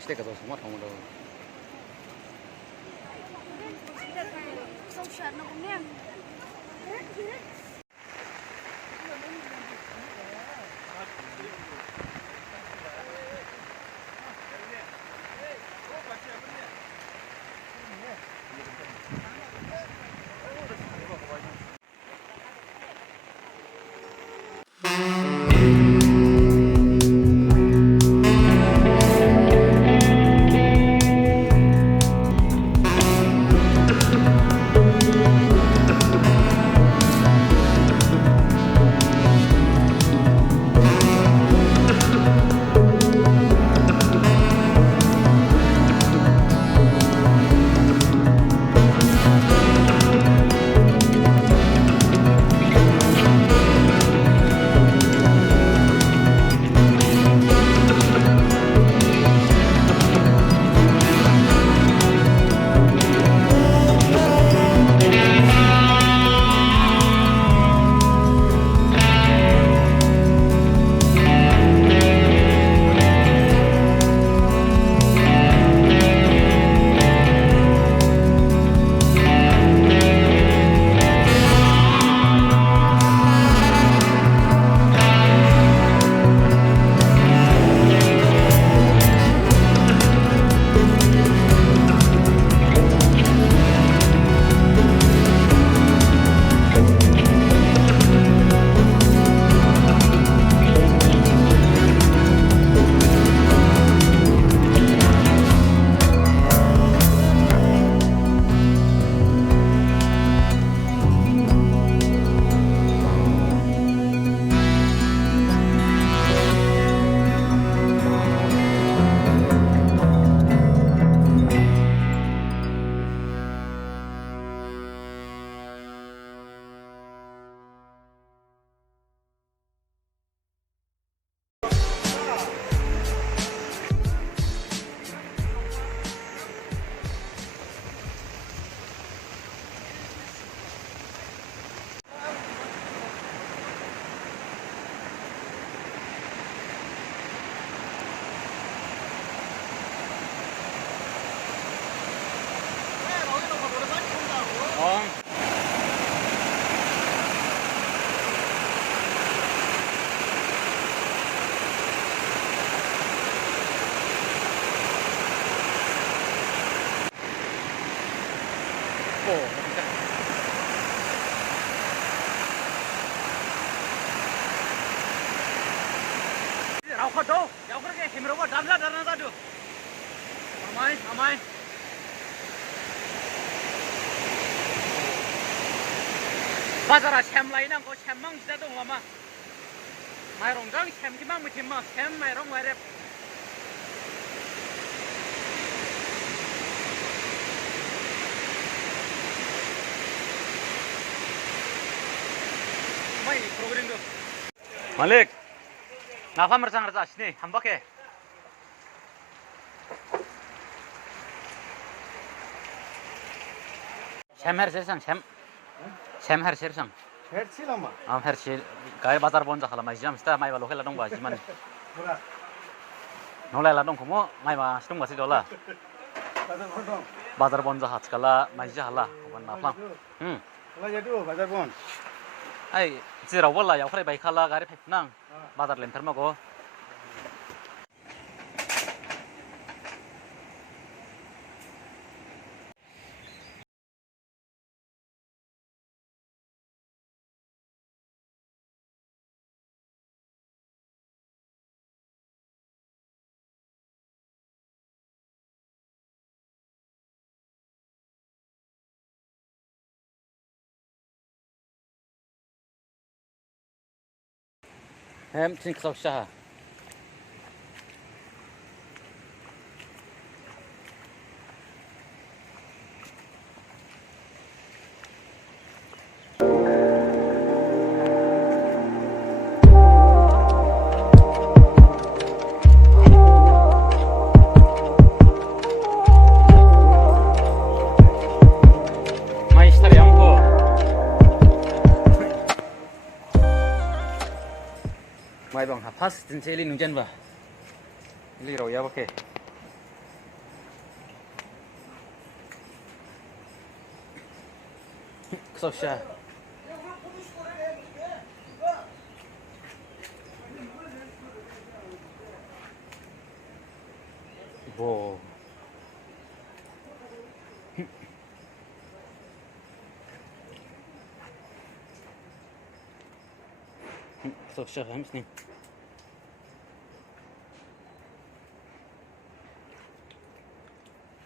시대 가서 정말 통으로. đâu kéo cái thì mình đâu đâm ra được mày 바자라 샘 라이랑 거 샘망 지다도 와마 마이롱강 샘 기망 무팀마 샘 마이롱 와랩 마이 프로그램도 말릭 나파 머창을 자시니 한 바퀴 샘 헤르세상 샘 헤르세상 헤르실라마 헤르실 가이 바자르 본자 칼라 마이 잠스타 마이 발로 헬라 동바 지만 놀라라 동고 뭐 마이 마 시동 마시 돌라 바자르 본자 하츠칼라 마이 자할라 원 나파 라 야두 바자르 본 아이 지라 월라 야 프레 바이 칼라 가리 페프낭 바자르 렌터마고 햄 팅크석샤 Maibang hapas din sa ili nung dyan ba? Ili raw yabak eh. 썩샤. 뭐. 썩샤 함스니.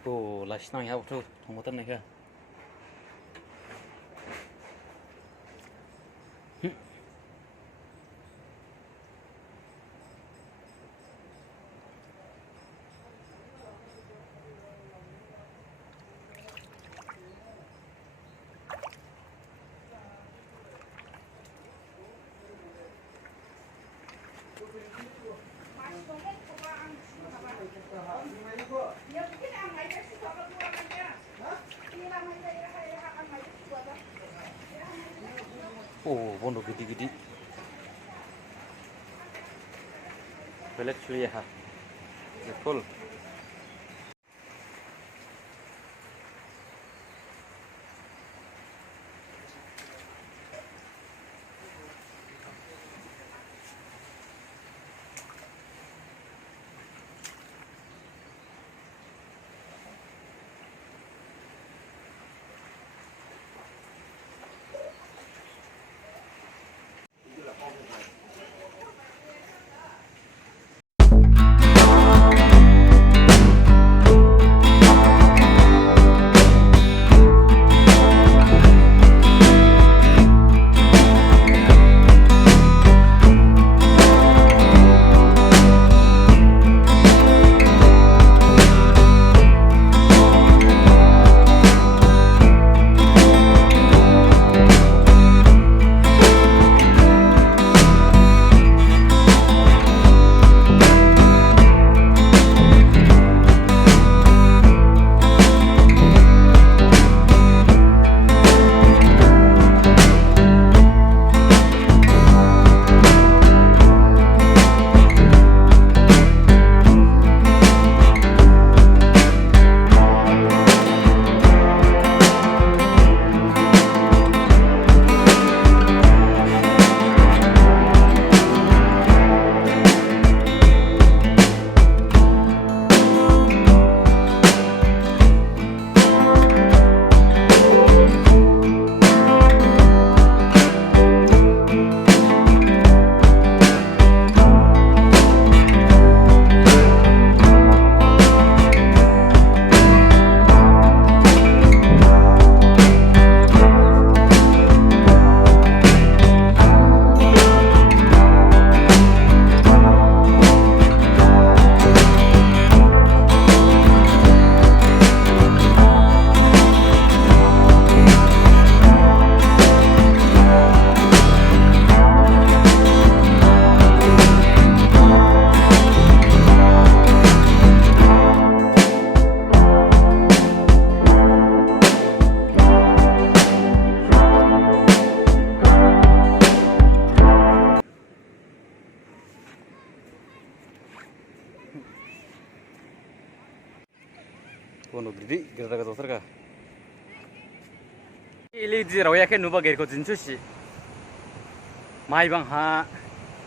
오, 라시낭 야부터 통보했네 해. 오, 번호 gede-gede. Belet suliha. Full. Kono gede gara-gara doser ka. Ili di rawa ke nuba ger ko jinchu si. Maibang ha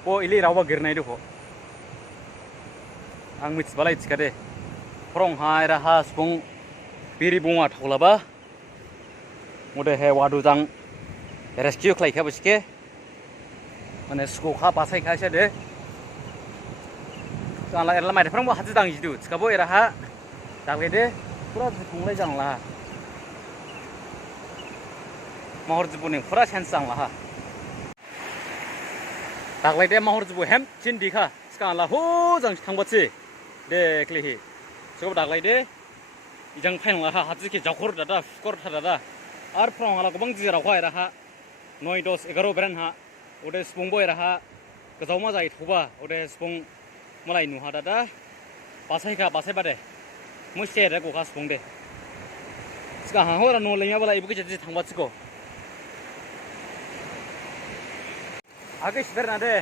po ili rawa ger nai ko. Ang mits balai chikade. Prong ha era ha spung piri bunga tholaba. Mode he wadu jang rescue klai kha biske. Mane sko kha pasai kha se de. Sala erla mai prong bo haji dang jidu chikabo era ha. Daglede pura jipunglai jangla. Mahor jibuning pura sensangla ha. Daglede mahor jibu hem chindika skala ho jang thangbachi de klihi. Chikabo daglede ijang phainla ha hajike jakhor dada skor thada ar prong hala gobang jira khwaira ha 9 10 11 bran ha ode spung boira ha gajawma jai thoba ode spung malai nu ha dada pasai ka pasai bade muste re ko ka spung de ska ha hora no lenya bala ibuke jati thangba chiko age shberna de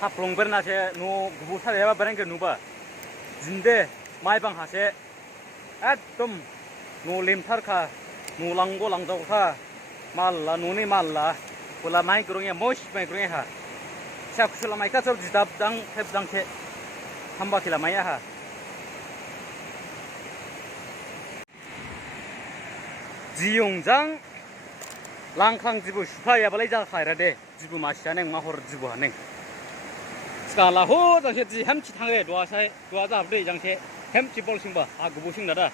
ha plong berna che no gubu sa deba bereng ke nuba jinde maibang ha se ekdom no limthar kha no langgo langjau kha Malla nuni malla pula mai kurungnya mosh mai kurungnya ha sak kusula mai ka sob jidap dang thep dang the hamba kila mai ha 지용장 랑캉 지부 슈파야 발레 자 카이라데 지부 마시아넹 마호르 지부 하넹 스칼라 호 장세 지 햄치 탕레 도아사이 도아자 앞데 장세 햄치 볼싱바 아 구보싱나다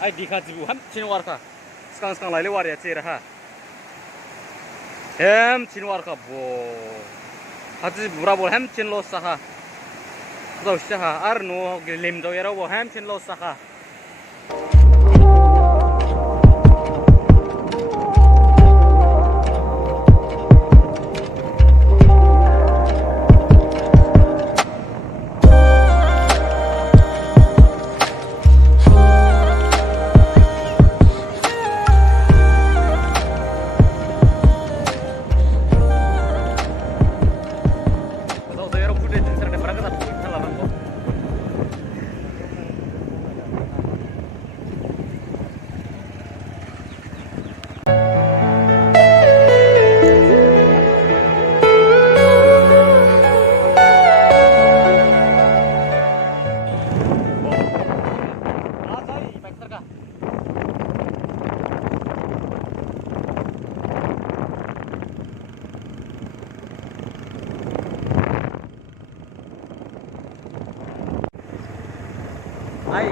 아이 디카 지부 햄치는 와르카 스칸 라일레 와리야 체라하 햄치는 와르카 보 하지 무라볼 햄친 로사하 도시하 아르노 길림도 여러보 햄친 로사하 Ay,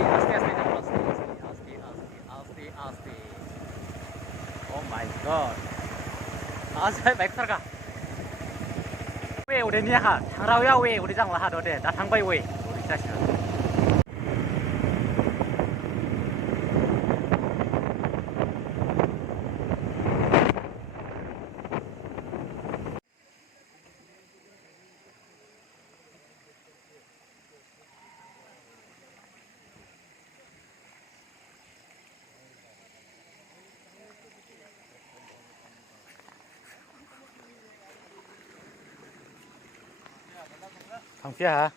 asti. Oh my god. 아스팔 마이크 타가. 왜 우리 니야? 장라우야 왜 우리 장라 하더데 나 장바이 왜 우리 자식. 강피야.